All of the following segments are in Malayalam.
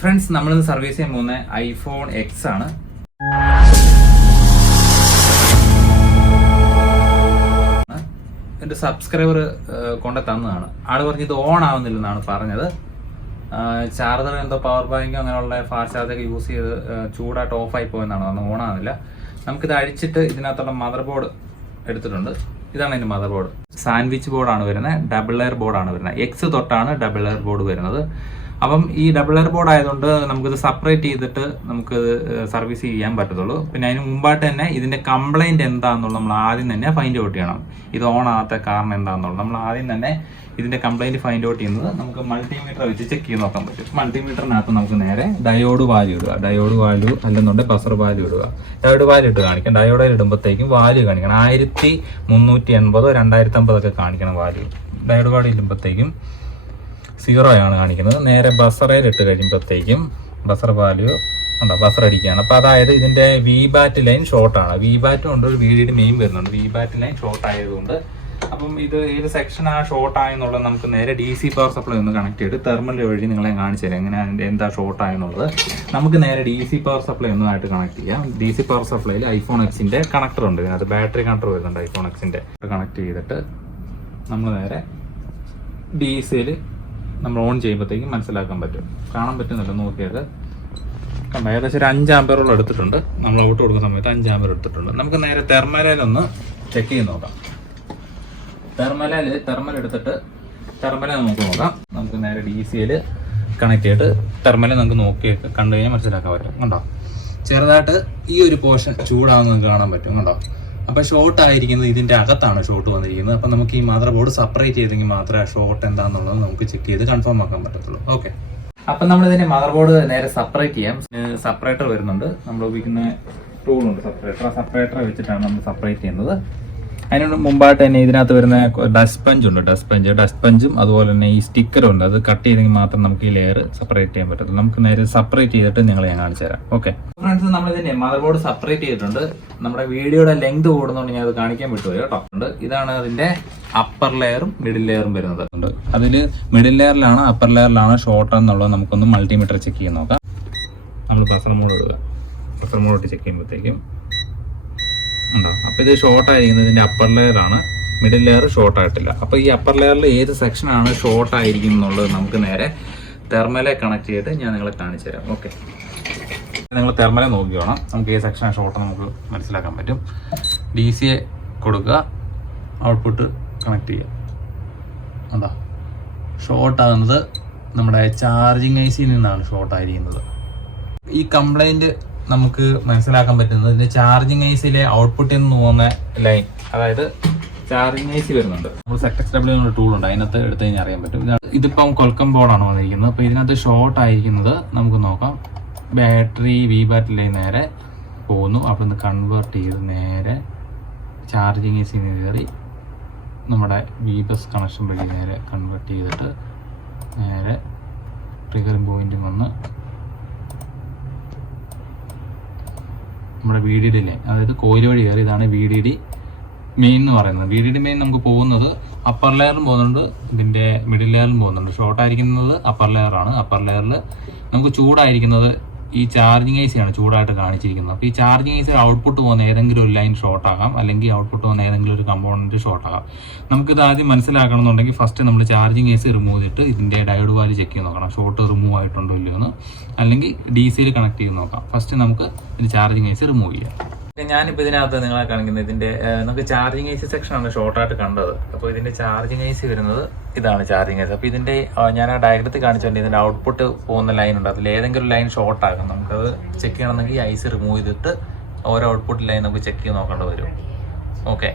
ഫ്രണ്ട്സ് നമ്മളിന്ന് സർവീസ് ചെയ്യാൻ പോകുന്ന ഐഫോൺ എക്സ് ആണ്. എന്റെ സബ്സ്ക്രൈബർ കൊണ്ട് തന്നതാണ്. ആൾ പറഞ്ഞ് ഇത് ഓൺ ആവുന്നില്ലെന്നാണ് പറഞ്ഞത്. ചാർജർ എന്തോ പവർ ബാങ്ക് അങ്ങനെയുള്ള ഫാസ്റ്റ് ചാർജൊക്കെ യൂസ് ചെയ്ത് ചൂടായിട്ട് ആയി പോയെന്നാണ് അന്ന് ഓൺ ആവുന്നില്ല. നമുക്കിത് അഴിച്ചിട്ട് ഇതിനകത്തുള്ള മദർ ബോർഡ് എടുത്തിട്ടുണ്ട്. ഇതാണ് ഇതിന്റെ മദർ ബോർഡ് സാൻഡ്വിച്ച് ബോർഡാണ് വരുന്നത്. ഡബിൾ ലെയർ ബോർഡാണ് വരുന്നത്. എക്സ് തൊട്ടാണ് ഡബിൾ ലെയർ ബോർഡ് വരുന്നത്. അപ്പം ഈ ഡബിൾ എയർ ബോർഡ് ആയതുകൊണ്ട് നമുക്കിത് സെപ്പറേറ്റ് ചെയ്തിട്ട് നമുക്ക് സർവീസ് ചെയ്യാൻ പറ്റത്തുള്ളൂ. പിന്നെ അതിന് മുമ്പായിട്ട് തന്നെ ഇതിന്റെ കംപ്ലൈന്റ് എന്താണെന്നുള്ളത് നമ്മൾ ആദ്യം തന്നെ ഫൈൻഡ് ഔട്ട് ചെയ്യണം. ഇത് ഓൺ ആകാത്ത കാരണം എന്താണെന്നുള്ളത് നമ്മൾ ആദ്യം തന്നെ ഇതിന്റെ കംപ്ലൈന്റ് ഫൈൻഡ് ഔട്ട് ചെയ്യുന്നത് നമുക്ക് മൾട്ടിമീറ്റർ വെച്ച് ചെക്ക് ചെയ്ത് നോക്കാൻ പറ്റും. മൾട്ടിമീറ്ററിനകത്ത് നമുക്ക് നേരെ ഡയോഡ് വാല്യൂ ഇടുക. ഡയോഡ് വാല്യൂ അല്ലെന്നുണ്ടെങ്കിൽ ബസർ വാല്യൂ ഇടുക. ഡയോഡ് വാല്യൂ ഇട്ട് കാണിക്കാം. ഡയോഡിൽ ഇടുമ്പോഴത്തേക്കും വാല്യൂ കാണിക്കണം. ആയിരത്തി മുന്നൂറ്റി എൺപതോ രണ്ടായിരത്തി അമ്പതൊക്കെ കാണിക്കണം വാല്യൂ ഡയോഡ് വാല്യൂ ഇടുമ്പോഴത്തേക്കും സീറോ ആണ് കാണിക്കുന്നത്. നേരെ ബസറയിൽ ഇട്ട് കഴിയുമ്പോഴത്തേക്കും ബസർ വാല്യൂ ഉണ്ടോ ബസർ അടിക്കുകയാണ്. അപ്പോൾ അതായത് ഇതിന്റെ വി ബാറ്റ് ലൈൻ ഷോർട്ടാണ് വി ബാറ്റ് ഉണ്ട് ഒരു വീഡിയോ മെയിൻ വരുന്നുണ്ട്. വി ബാറ്റ് ലൈൻ ഷോർട്ട് ആയതുകൊണ്ട് അപ്പം ഇത് ഏത് സെക്ഷൻ ആ ഷോർട്ട് ആയെന്നുള്ളത് നമുക്ക് നേരെ ഡി സി പവർ സപ്ലൈ ഒന്ന് കണക്ട് ചെയ്ത് തെർമൽ വഴി നിങ്ങളെ കാണിച്ചു തരാം. എങ്ങനെ അതിന്റെ എന്താ ഷോർട്ട് ആയെന്നുള്ളത്. നമുക്ക് നേരെ ഡി സി പവർ സപ്ലൈ ഒന്നുമായിട്ട് കണക്ട് ചെയ്യാം. ഡി സി പവർ സപ്ലൈയിൽ ഐഫോൺ എക്സിന്റെ കണക്ടർ ഉണ്ട്. അത് ബാറ്ററി കണക്ടർ വരുന്നുണ്ട് ഐഫോൺ എക്സിന്റെ കണക്ട് ചെയ്തിട്ട് നമ്മൾ നേരെ ഡി സിയിൽ നമ്മൾ ഓൺ ചെയ്യുമ്പോഴത്തേക്കും മനസ്സിലാക്കാൻ പറ്റും. കാണാൻ പറ്റുന്നില്ല നോക്കിയത്. കണ്ടോ ഏകദേശം ഒരു അഞ്ച് എടുത്തിട്ടുണ്ട്. നമ്മൾ ഔട്ട് കൊടുക്കുന്ന സമയത്ത് അഞ്ച് ആമ്പർ എടുത്തിട്ടുണ്ട്. നമുക്ക് നേരെ തെർമലയിലൊന്ന് ചെക്ക് ചെയ്ത് നോക്കാം. തെർമലയിൽ തെർമൽ എടുത്തിട്ട് തെർമല നമുക്ക് നോക്കാം. നമുക്ക് നേരെ ഡി സിയിൽ കണക്ട് ചെയ്തിട്ട് തെർമല നമുക്ക് നോക്കി കണ്ടു കഴിഞ്ഞാൽ മനസ്സിലാക്കാൻ പറ്റും. കണ്ടോ? ചെറുതായിട്ട് ഈ ഒരു പോർഷൻ ചൂടാവുന്നത് കാണാൻ പറ്റും. കണ്ടോ? അപ്പൊ ഷോർട്ട് ആയിരിക്കുന്നത് ഇതിന്റെ അകത്താണ് ഷോർട്ട് വന്നിരിക്കുന്നത്. അപ്പൊ നമുക്ക് ഈ മാത്ര ബോർഡ് സെപ്പറേറ്റ് ചെയ്തെങ്കിൽ മാത്രമേ ഷോർട്ട് എന്താണെന്നുള്ളത് നമുക്ക് ചെക്ക് ചെയ്ത് കൺഫേം ആക്കാൻ പറ്റത്തുള്ളൂ. ഓക്കെ അപ്പൊ നമ്മൾ ഇതിന്റെ മദർ ബോർഡ് നേരെ സെപ്പറേറ്റ് ചെയ്യാം. സെപ്പറേറ്റർ വരുന്നുണ്ട്. നമ്മൾ ഉപയോഗിക്കുന്ന ടൂൾ ഉണ്ട്. സെപ്പറേറ്റർ സെപ്പറേറ്റർ വെച്ചിട്ടാണ് നമ്മൾ സെപ്പറേറ്റ് ചെയ്യുന്നത്. അതിന് മുമ്പായിട്ട് തന്നെ ഇതിനകത്ത് വരുന്ന ഡസ്റ്റ് പഞ്ച് ഉണ്ട്. ഡസ്റ്റ് പഞ്ച് ഡസ്റ്റ് പഞ്ചും അതുപോലെ തന്നെ ഈ സ്റ്റിക്കറും ഉണ്ട്. അത് കട്ട് ചെയ്തെങ്കിൽ മാത്രം നമുക്ക് ഈ ലെയർ സെപ്പറേറ്റ് ചെയ്യാൻ പറ്റത്തുള്ളൂ. നമുക്ക് നേരെ സെപ്പറേറ്റ് ചെയ്തിട്ട് നിങ്ങളെ ഞാൻ കാണിച്ചു തരാം. ഓക്കെ ഫ്രണ്ട്സ് നമ്മൾ ഇതിന്റെ മദർ ബോർഡ് സെപ്പറേറ്റ് ചെയ്തിട്ടുണ്ട്. നമ്മുടെ വീഡിയോയുടെ ലെങ്ത് കൂടുന്നതുകൊണ്ട് ഞാൻ അത് കാണിക്കാൻ വിട്ടുപോയി കേട്ടോ. ഉണ്ട്. ഇതാണ് അതിന്റെ അപ്പർ ലെയറും മിഡിൽ ലെയറും വരുന്നത്. ഉണ്ട്. അതിൽ മിഡിൽ ലെയറിലാണ് അപ്പർ ലെയറിലാണ് ഷോർട്ട് എന്നുള്ളത് നമുക്കൊന്ന് മൾട്ടിമീറ്റർ ചെക്ക് ചെയ്യാൻ നോക്കാം. നമ്മൾ ബസർ മോഡ് ഇടുക. ബസർ മോഡ് ഇട്ട് ചെക്ക് ചെയ്യുമ്പോഴത്തേക്കും ഉണ്ടോ? അപ്പൊ ഇത് ഷോർട്ട് ആയിരിക്കുന്നത് ഇതിന്റെ അപ്പർ ലെയർ ആണ്. മിഡിൽ ലെയർ ഷോർട്ട് ആയിട്ടില്ല. അപ്പൊ ഈ അപ്പർ ലെയറിൽ ഏത് സെക്ഷൻ ആണ് ഷോർട്ട് ആയിരിക്കും എന്നുള്ളത് നമുക്ക് നേരെ തെർമലെ കണക്ട് ചെയ്ത് ഞാൻ നിങ്ങളെ കാണിച്ചു തരാം. ഓക്കെ നിങ്ങൾ തെർമലെ നോക്കി വേണം. നമുക്ക് ഏത് സെക്ഷൻ ഷോർട്ട് നമുക്ക് മനസ്സിലാക്കാൻ പറ്റും. ഡി സി എ കൊടുക്കുക. ഔട്ട്പുട്ട് കണക്ട് ചെയ്യുക. എന്താ ഷോർട്ട് ആകുന്നത് നമ്മുടെ ചാർജിങ് ഐ സിയിൽ നിന്നാണ് ഷോർട്ട് ആയിരിക്കുന്നത്. ഈ കംപ്ലൈന്റ് നമുക്ക് മനസ്സിലാക്കാൻ പറ്റുന്നത് ഇതിന്റെ ചാർജിങ് ഐസിലെ ഔട്ട്പുട്ടിൽ നിന്ന് പോകുന്ന ലൈൻ അതായത് ചാർജിങ് ഐ സി വരുന്നുണ്ട്. നമ്മൾ സെക്ടക്സ് ഡബ്ല്യൂ എന്നൊരു ടൂൾ ഉണ്ട്. അതിനകത്ത് എടുത്തു കഴിഞ്ഞാൽ അറിയാൻ പറ്റും. ഇതിപ്പം കൊൽക്കം ബോർഡാണ് വന്നിരിക്കുന്നത്. അപ്പൊ ഇതിനകത്ത് ഷോർട്ട് ആയിരിക്കുന്നത് നമുക്ക് നോക്കാം. ബാറ്ററി വി ബാറ്ററി നേരെ പോകുന്നു. അപ്പൊ ഇന്ന് കൺവേർട്ട് ചെയ്ത് നേരെ ചാർജിങ് ഐ സി കയറി നമ്മുടെ വി ബസ് കണക്ഷൻ വഴി നേരെ കൺവേർട്ട് ചെയ്തിട്ട് നേരെ ട്രിഗറിംഗ് പോയിന്റ് വന്ന് നമ്മുടെ വി ഡി ഡി ലൈൻ അതായത് കോയിൽ വഴി കയറി ഇതാണ് വി ഡി ഡി മെയിൻ എന്ന് പറയുന്നത്. വി ഡി ഡി മെയിൻ നമുക്ക് പോകുന്നത് അപ്പർ ലെയറിലും പോകുന്നുണ്ട് ഇതിന്റെ മിഡിൽ ലെയറിലും പോകുന്നുണ്ട്. ഷോർട്ട് ആയിരിക്കുന്നത് അപ്പർ ലെയറാണ് അപ്പർ ലെയറിൽ നമുക്ക് ചൂടായിരിക്കുന്നത് ഈ ചാർജിങ് ഐ ആണ് ചൂടായിട്ട് കാണിച്ചിരിക്കുന്നത്. അപ്പോൾ ഈ ചാർജിങ് ഐ സി ഔട്ട്പുട്ട് പോകുന്ന ഏതെങ്കിലും ഒരു ലൈൻ ഷോർട്ട് ആകാം അല്ലെങ്കിൽ ഔട്ട്പുട്ട് പോകുന്ന ഏതെങ്കിലും ഒരു കമ്പോണന്റ് ഷോർട്ട് ആകാം. നമുക്കിത് ആദ്യം മനസ്സിലാക്കണം എന്നുണ്ടെങ്കിൽ ഫസ്റ്റ് നമ്മൾ ചാർജിങ് ഐ സി റിമൂവ് ചെയ്തിട്ട് ഇതിന്റെ ഡയോഡ് വാല്യൂ ചെക്ക് ചെയ്ത് നോക്കണം. ഷോർട്ട് റിമൂവ് ആയിട്ടുണ്ടോ ഇല്ലയോ എന്ന് അല്ലെങ്കിൽ ഡി സിയിൽ കണക്ട് ചെയ്ത് നോക്കാം. ഫസ്റ്റ് നമുക്ക് ഇത് ചാർജിങ് ഐ സി റിമൂവ് ചെയ്യാം. ഞാനിപ്പോൾ ഇതിനകത്ത് നിങ്ങളെ കാണിക്കുന്നത് ഇതിന്റെ നമുക്ക് ചാർജിങ് ഐസി സി സെക്ഷൻ ആണ് ഷോർട്ടായിട്ട് കണ്ടത്. അപ്പോൾ ഇതിന്റെ ചാർജിങ് ഐസി വരുന്നത് ഇതാണ് ചാർജിങ് ഐസി അപ്പൊ അപ്പോൾ ഇതിന്റെ ഞാൻ ആ ഡയഗ്രത്തിൽ കാണിച്ചുകൊണ്ട് ഇതിന്റെ ഔട്ട്പുട്ട് പോകുന്ന ലൈൻ ഉണ്ട്. അതിൽ ഏതെങ്കിലും ലൈൻ ഷോർട്ട് ആകും നമുക്കത് ചെക്ക് ചെയ്യണമെങ്കിൽ ഈ ഐസി റിമൂവ് ചെയ്തിട്ട് ഓരോ ഔട്ട്പുട്ട് ലൈൻ നമുക്ക് ചെക്ക് ചെയ്ത് നോക്കേണ്ടി വരും. ഓക്കെ.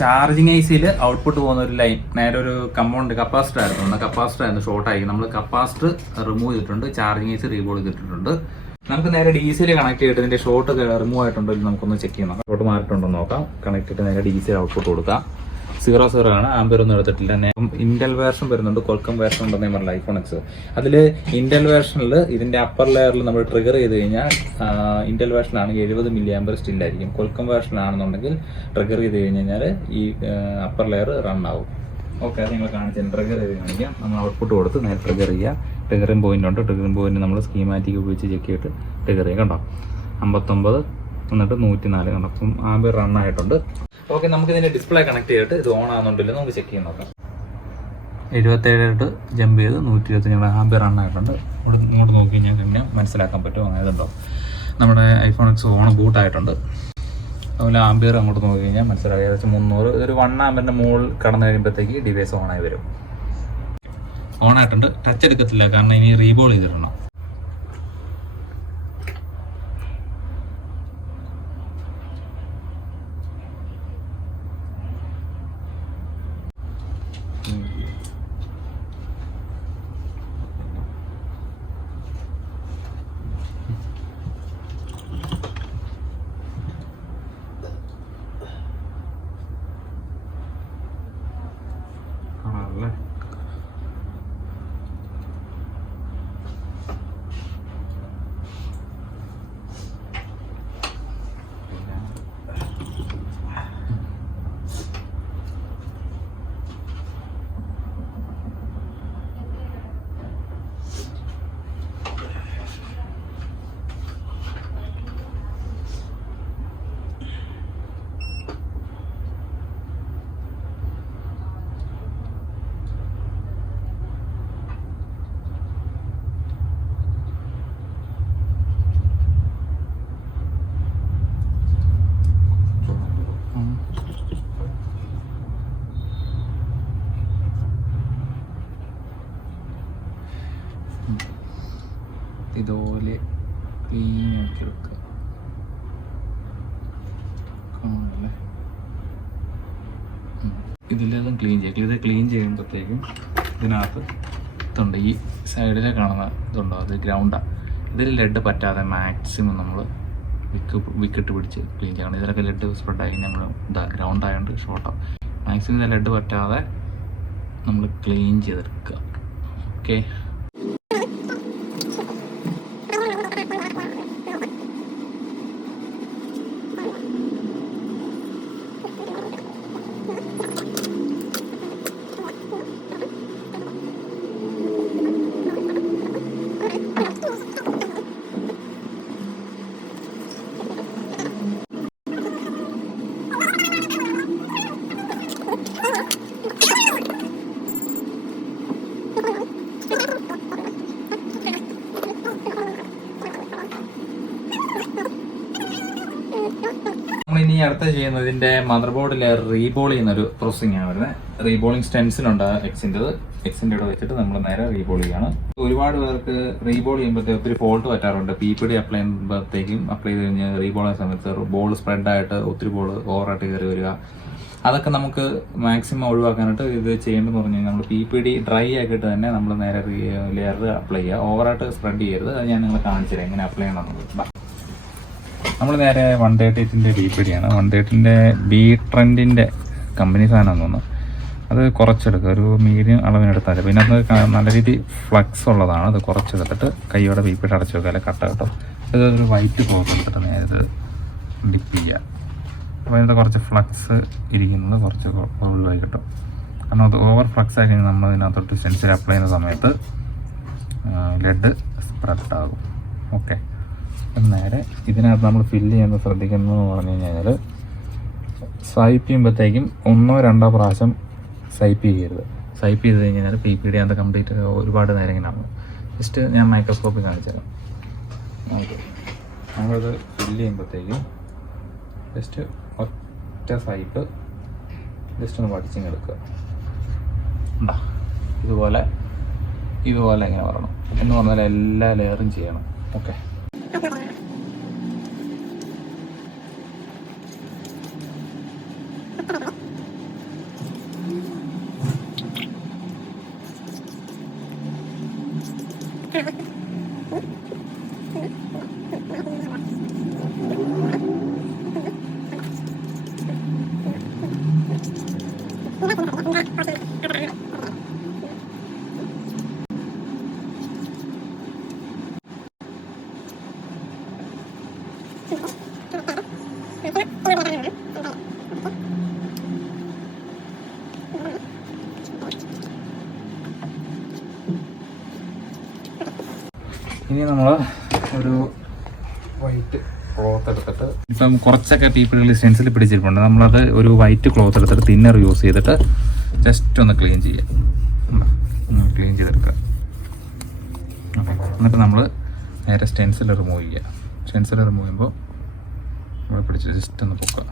ചാർജിങ് ഐ സിയിൽ ഔട്ട്പുട്ട് പോകുന്ന ഒരു ലൈൻ നേരെ ഒരു കമ്പൗണ്ട് കപ്പാസിറ്റർ ആയിരുന്നു. കപ്പാസിറ്റർ ആയിരുന്നു ഷോർട്ട് ആയി നമ്മൾ കപ്പാസിറ്റർ റിമൂവ് ചെയ്തിട്ടുണ്ട് ചാർജിങ് ഐസി റീബോൾ ചെയ്തിട്ടുണ്ട്. നമുക്ക് നേരെ ഡി കണക്ട് ചെയ്തിട്ട് ഇതിന്റെ ഷോർട്ട് റിമൂവ് ആയിട്ടുണ്ടോ നമുക്കൊന്ന് ചെക്ക് ചെയ്യണം ഷോർട്ട് മാറിയിട്ടുണ്ടോ നോക്കാം. കണക്ട് ചെയ്തിട്ട് നേരെ ഡി ഔട്ട്പുട്ട് കൊടുക്കാം. സീറോ സീറോ ആണ്. ആംബർ ഒന്നും എടുത്തിട്ടില്ല. ഇന്റൽ വേർഷൻ വരുന്നുണ്ട്. കൊൽക്കം വേർഷൻ ഉണ്ടെന്ന് പറഞ്ഞ ഐഫോൺ എക്സ് അതിൽ ഇന്റൽ വേർഷനിൽ ഇതിന്റെ അപ്പർ ലെയറിൽ നമ്മൾ ട്രിഗർ ചെയ്ത് കഴിഞ്ഞാൽ ഇന്റൽ വേർഷനാണെങ്കിൽ എഴുപത് മില്ലി ആംബർ സ്റ്റില്ലായിരിക്കും കൊൽക്കം വേർഷനാണെന്നുണ്ടെങ്കിൽ ട്രിഗർ ചെയ്ത് കഴിഞ്ഞ് കഴിഞ്ഞാൽ ഈ അപ്പർ ലെയർ റൺ ആവും. ഓക്കെ അത് നിങ്ങൾ കാണിച്ചു ട്രിഗർ ചെയ്ത് കാണിക്കാം. നമ്മൾ ഔട്ട്പുട്ട് കൊടുത്ത് നേരെ ട്രിഗർ ചെയ്യുക. ട്രിഗറിംഗ് പോയിന്റ് ഉണ്ട്. ട്രിഗറിംഗ് പോയിന്റ് നമ്മൾ സ്കീമാറ്റിക് ഉപയോഗിച്ച് ചെക്ക് ചെയ്തിട്ട് ട്രിഗർ ചെയ്യുക കണ്ടോ? അമ്പത്തൊമ്പത് എന്നിട്ട് നൂറ്റി നാല് കണ്ടോ? അപ്പം ആമ്പ് റൺ ആയിട്ടുണ്ട്. ഓക്കെ നമുക്ക് ഇതിന്റെ ഡിസ്പ്ലേ കണക്ട് ചെയ്തിട്ട് ഇത് ഓൺ ആകുന്നുണ്ടല്ലോ നമുക്ക് ചെക്ക് ചെയ്യാൻ നോക്കാം. എഴുപത്തേഴായിട്ട് ജമ്പ് ചെയ്ത് നൂറ്റി ഇരുപത്തഞ്ച് ആമ്പ് റൺ ആയിട്ടുണ്ട്. ഇങ്ങോട്ട് നോക്കി കഴിഞ്ഞാൽ കഴിഞ്ഞാൽ മനസ്സിലാക്കാൻ പറ്റും. അങ്ങനെ ഇതുണ്ടോ? നമ്മുടെ ഐഫോൺ എക്സ് ഓൺ ബൂട്ട് ആയിട്ടുണ്ട്. അതുപോലെ ആംബിയർ അങ്ങോട്ട് നോക്കി കഴിഞ്ഞാൽ മനസ്സിലായി ഏകദേശം മുന്നൂറ് ഇതൊരു വൺ ആംബിയറിന്റെ മുകളിൽ കടന്നു കഴിയുമ്പോഴത്തേക്ക് ഡിവൈസ് ഓണായി വരും. ഓൺ ആയിട്ടുണ്ട്. ടച്ച് എടുക്കത്തില്ല. കാരണം ഇനി റീബോൾ ചെയ്തിടണം ആണല്ലേ ഉം. ഇതുപോലെ ക്ലീൻ ആക്കി എടുക്കുക കാണല്ലേ ഇതിലെല്ലാം ക്ലീൻ ചെയ്യുക ഇത് ക്ലീൻ ചെയ്യുമ്പോഴത്തേക്കും ഇതിനകത്ത് ഇതുണ്ട്. ഈ സൈഡിലെ കാണുന്ന ഇതുണ്ടോ? അത് ഗ്രൗണ്ടാണ് ഇതിൽ ലെഡ് പറ്റാതെ മാക്സിമം നമ്മൾ വിക്ക് വിക്കിട്ട് പിടിച്ച് ക്ലീൻ ചെയ്യണം. ഇതിലൊക്കെ ലെഡ് സ്പ്രെഡായി നമ്മൾ ഇതാ ഗ്രൗണ്ട് ആയതുകൊണ്ട് ഷോർട്ടാവും മാക്സിമം ലെഡ് പറ്റാതെ നമ്മൾ ക്ലീൻ ചെയ്തെടുക്കുക. ഓക്കെ നമ്മൾ ഇനി അടുത്ത ചെയ്യുന്നത് ഇതിന്റെ മദർ ബോർഡിലെ റീബോൾ ചെയ്യുന്ന ഒരു പ്രോസസ്സിംഗ് ആണ് വരുന്നത്. റീബോളിംഗ് സ്റ്റെൻസിലുണ്ട് എക്സിന്റെ എക്സിന്റെ ഇവിടെ വെച്ചിട്ട് നമ്മൾ നേരെ റീബോൾ ചെയ്യാണ്. ഒരുപാട് പേർക്ക് റീബോൾ ചെയ്യുമ്പോഴത്തേക്ക് ഒത്തിരി ഫോൾട്ട് പറ്റാറുണ്ട്. പി പി ഡി അപ്ലൈ ചെയ്യുമ്പോഴത്തേക്കും അപ്ലൈ ചെയ്ത് കഴിഞ്ഞ് റീബോൾ ചെയ്യുന്ന സമയത്ത് ബോൾ സ്പ്രെഡ് ആയിട്ട് ഒത്തിരി ബോൾ ഓവറായിട്ട് കയറി വരിക. അതൊക്കെ നമുക്ക് മാക്സിമം ഒഴിവാക്കാനായിട്ട് ഇത് ചെയ്യേണ്ടതെന്ന് പറഞ്ഞു കഴിഞ്ഞാൽ നമ്മൾ പി പി ഡി ഡ്രൈ ആക്കിയിട്ട് തന്നെ നമ്മൾ നേരെ ലെയർ അപ്ലൈ ചെയ്യുക. ഓവറായിട്ട് സ്പ്രെഡ് ചെയ്യരുത്. അത് ഞാൻ നിങ്ങളെ കാണിച്ചു തരാം എങ്ങനെ അപ്ലൈ ചെയ്യണമെന്നുള്ളത്. നമ്മൾ നേരെ വൺ തേർട്ടി എയ്റ്റിന്റെ ബി പിടിയാണ്. വൺ തേർട്ടിന്റെ ബി ട്രെൻഡിന്റെ കമ്പനി സാധനം തോന്നുന്നു. അത് കുറച്ചെടുക്കുക. ഒരു മീഡിയം അളവിനെടുത്താൽ പിന്നെ അത് നല്ല രീതി ഫ്ലക്സ് ഉള്ളതാണ്. അത് കുറച്ചെടുത്തിട്ട് കൈയോടെ ബി പിടി അടച്ചു വെക്കുക അല്ലെങ്കിൽ കട്ട കിട്ടും ഒരു വൈറ്റ് ക്ലോത്ത് എടുത്തിട്ട് നേരെ ഡിപ്പ് ചെയ്യുക. അപ്പോൾ ഇതിന്റെ കുറച്ച് ഫ്ലക്സ് ഇരിക്കുന്നത് കുറച്ച് ഒഴിവായി കിട്ടും. കാരണം അത് ഓവർ ഫ്ലക്സ് ആയി നമ്മൾ ഇതിനകത്തോട്ട് സെൻസർ അപ്ലൈ ചെയ്യുന്ന സമയത്ത് ലെഡ് സ്പ്രെഡ് ആകും. ഓക്കെ നേരെ ഇതിനകത്ത് നമ്മൾ ഫില്ല് ചെയ്യുന്നത് ശ്രദ്ധിക്കുന്നത് പറഞ്ഞു കഴിഞ്ഞാൽ സ്വൈപ്പ് ചെയ്യുമ്പോഴത്തേക്കും ഒന്നോ രണ്ടോ പ്രാവശ്യം സ്വൈപ്പ് ചെയ്യരുത്. സ്വൈപ്പ് ചെയ്ത് കഴിഞ്ഞാൽ പി പി ഡി അത് കംപ്ലീറ്റ് ഒരുപാട് നേരം ഇങ്ങനെ ആവും ജസ്റ്റ് ഞാൻ മൈക്രോസ്കോപ്പിൽ കാണിച്ചു തരാം. നമുക്ക് നമ്മളിത് ഫില്ല് ചെയ്യുമ്പോഴത്തേക്കും ജസ്റ്റ് ഒറ്റ സ്വൈപ്പ് ജസ്റ്റ് ഒന്ന് വടിച്ചിങ് എടുക്കുക ഉണ്ടാ ഇതുപോലെ ഇതുപോലെ ഇങ്ങനെ വരണം. എന്ന് പറഞ്ഞാൽ എല്ലാ ലെയറും ചെയ്യണം. ഓക്കെ ഇനി നമ്മൾ ഒരു വൈറ്റ് ക്ലോത്ത് എടുത്തിട്ട് ഇപ്പം കുറച്ചൊക്കെ പീപ്പിൾ സ്റ്റെൻസിൽ പിടിച്ചിരിപ്പുണ്ട്. നമ്മളത് ഒരു വൈറ്റ് ക്ലോത്ത് എടുത്തിട്ട് തിന്നർ യൂസ് ചെയ്തിട്ട് ജസ്റ്റ് ഒന്ന് ക്ലീൻ ചെയ്യാം. ക്ലീൻ ചെയ്തെടുക്കുക. എന്നിട്ട് നമ്മൾ നേരെ സ്റ്റെൻസിൽ റിമൂവ് ചെയ്യുക. സ്റ്റെൻസിൽ റിമൂവ് ചെയ്യുമ്പോൾ നമ്മൾ പിടിച്ച് ജസ്റ്റ് ഒന്ന് പൊക്കുക.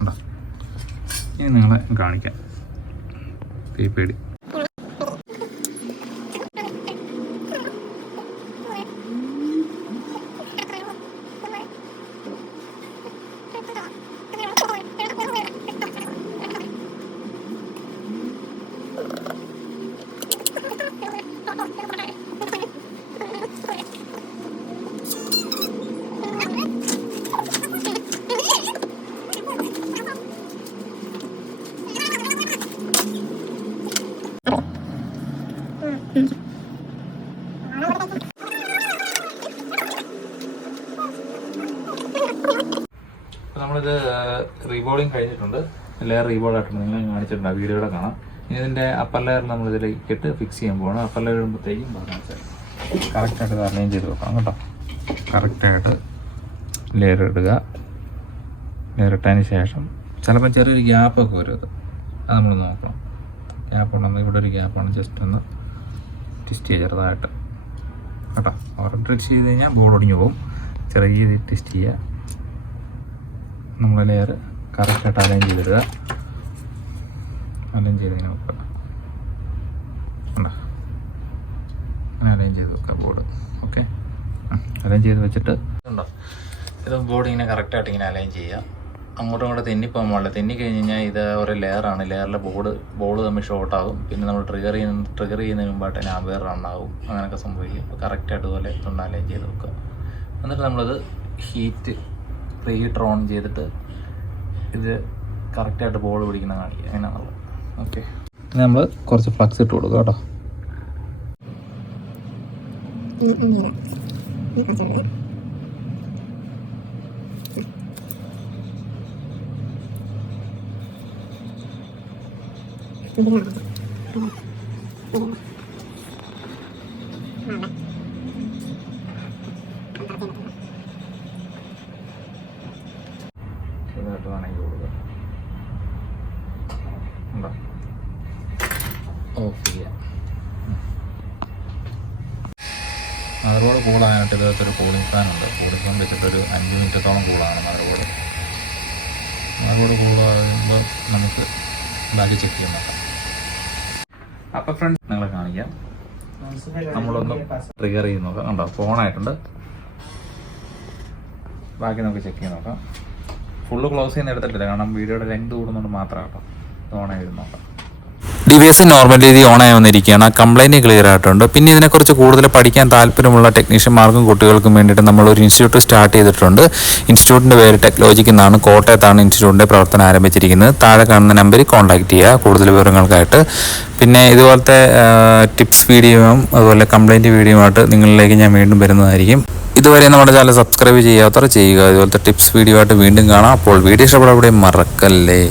ഉണ്ടോ ഇനി നിങ്ങളെ കാണിക്കാം. പീപ്പീടി അപ്പോൾ നമ്മളിത് റീബോളിങ് കഴിഞ്ഞിട്ടുണ്ട്. ലെയർ റീബോൾ ആയിട്ടുണ്ട്. നിങ്ങൾ കാണിച്ചിട്ടുണ്ട്. ആ വീഡിയോയുടെ കാണാം. ഇനി ഇതിന്റെ അപ്പർ ലെയർ നമ്മൾ ഇതിലേക്ക് ഇട്ട് ഫിക്സ് ചെയ്യാൻ പോകണം അപ്പർ ലെയർ ഇടുമ്പോഴത്തേക്കും കറക്റ്റായിട്ട് ഇത് അറേഞ്ച് ചെയ്ത് വെക്കണം കേട്ടോ. കറക്റ്റായിട്ട് ലെയർ ഇടുക. ലെയർ ഇട്ടതിന് ശേഷം ചിലപ്പോൾ ചെറിയൊരു ഗ്യാപ്പൊക്കെ വരും അത്. അത് നമ്മൾ നോക്കണം. ഗ്യാപ്പ് ഉണ്ടെന്ന് ഇവിടെ ഒരു ഗ്യാപ്പാണ് ജസ്റ്റ് ഒന്ന് ട്വിസ്റ്റ് ചെയ്യുക ചെറുതായിട്ട്. കേട്ടോ. ഓവർ ട്രിക്സ് ചെയ്ത് കഴിഞ്ഞാൽ ബോൾ ഒടിഞ്ഞു പോകും. ചെറിയ രീതിയിൽ ട്വിസ്റ്റ് ചെയ്യുക. നമ്മൾ ലെയർ കറക്റ്റായിട്ട് അലൈൻ ചെയ്തിടുക. അലൈൻ ചെയ്ത് ഇങ്ങനെ അലൈൻ ചെയ്ത് വെക്കുക ബോർഡ് ഓക്കെ അലൈൻ ചെയ്ത് വെച്ചിട്ട് ഉണ്ടോ ഇത് ബോർഡ് ഇങ്ങനെ കറക്റ്റായിട്ട് ഇങ്ങനെ അലൈൻ ചെയ്യുക. അങ്ങോട്ടും ഇങ്ങോട്ടും തെന്നിപ്പോകാൻ പാടില്ല. തെന്നി കഴിഞ്ഞ് കഴിഞ്ഞാൽ ഇത് ഒരു ലെയറാണ് ലെയറിലെ ബോർഡ് ബോൾ തമ്മിൽ ഷോർട്ട് ആകും. പിന്നെ നമ്മൾ ട്രിഗർ ചെയ്യുന്ന ട്രിഗർ ചെയ്യുന്ന മുമ്പായിട്ട് തന്നെ ആംബിയർ റണ്ണാകും അങ്ങനെയൊക്കെ സംഭവിക്കും. അപ്പോൾ കറക്റ്റായിട്ട് ഇതുപോലെ ഒന്ന് അലൈൻ ചെയ്ത് വെക്കുക. എന്നിട്ട് നമ്മളത് ഹീറ്റ് പ്രീ ഹീറ്റർ ഓൺ ചെയ്തിട്ട് ഇത് കറക്റ്റായിട്ട് ബോൾ പിടിക്കുന്ന കാണിക്കുക അങ്ങനെയാണുള്ളത്. ഓക്കെ പിന്നെ നമ്മൾ കുറച്ച് ഫ്ലക്സ് ഇട്ട് കൊടുക്കുക കേട്ടോ. ചെറുതായിട്ട് വേണമെങ്കിൽ കൊടുക്കുക ഉണ്ടോ? ഓഫ് ചെയ്യാം. മദർബോർഡ് കൂളാനായിട്ട് ഇതുപോലത്തെ കൂളിംഗ് ഫാൻ ഉണ്ട്. കൂളിംഗ് ഫാൻ വെച്ചിട്ട് ഒരു അഞ്ച് മിനിറ്റത്തോളം കൂളാണ് മദർബോർഡ്. മദർബോർഡ് കൂളാകുമ്പോൾ നമുക്ക് ബാക്കി ചെക്ക് ചെയ്യാൻ നോക്കാം അപ്പോൾ ഫ്രണ്ട് നിങ്ങളെ കാണിക്കാം. നമ്മളൊന്ന് ട്രിഗർ ചെയ്ത് നോക്കാം. കണ്ടോ? ഫോണായിട്ടുണ്ട് ബാക്കി നമുക്ക് ചെക്ക് ചെയ്ത് നോക്കാം. ഫുള്ള് ക്ലോസ് ചെയ്യുന്ന എടുത്തിട്ടില്ല കാരണം വീഡിയോയുടെ ലെങ്ത് കൂടുന്നതുകൊണ്ട് മാത്രമാണ് കേട്ടോ. ഓൺ ചെയ്ത് നോക്കാം ഡിവൈസ് നോർമൽ രീതി ഓൺ ആയി വന്നിരിക്കുകയാണ്. കംപ്ലൈന്റ് ക്ലിയർ ആയിട്ടുണ്ട്. പിന്നെ ഇതിനെക്കുറിച്ച് കൂടുതൽ പഠിക്കാൻ താല്പര്യമുള്ള ടെക്നീഷ്യന്മാർക്കും കുട്ടികൾക്കും വേണ്ടിയിട്ട് നമ്മൾ ഒരു ഇൻസ്റ്റിറ്റ്യൂട്ട് സ്റ്റാർട്ട് ചെയ്തിട്ടുണ്ട്. ഇൻസ്റ്റിറ്റ്യൂട്ടിന്റെ പേര് ടെക്നോളജിക്ക് എന്നാണ്. കോട്ടയത്താണ് ഇൻസ്റ്റിറ്റ്യൂട്ടിന്റെ പ്രവർത്തനം ആരംഭിച്ചിരിക്കുന്നത്. താഴെ കാണുന്ന നമ്പറിൽ കോൺടാക്ട് ചെയ്യുക. കൂടുതൽ വിവരങ്ങൾക്കായിട്ട്. പിന്നെ ഇതുപോലത്തെ ടിപ്സ് വീഡിയോയും അതുപോലെ കംപ്ലൈന്റ് വീഡിയോയുമായിട്ട് നിങ്ങളിലേക്ക് ഞാൻ വീണ്ടും വരുന്നതായിരിക്കും. ഇതുവരെ നമ്മുടെ ചാനൽ സബ്സ്ക്രൈബ് ചെയ്യാത്തവർ ചെയ്യുക. ഇതുപോലത്തെ ടിപ്സ് വീഡിയോ ആയിട്ട് വീണ്ടും കാണാം. അപ്പോൾ വീഡിയോ ഇഷ്ടപ്പെടാൻ മറക്കല്ലേ.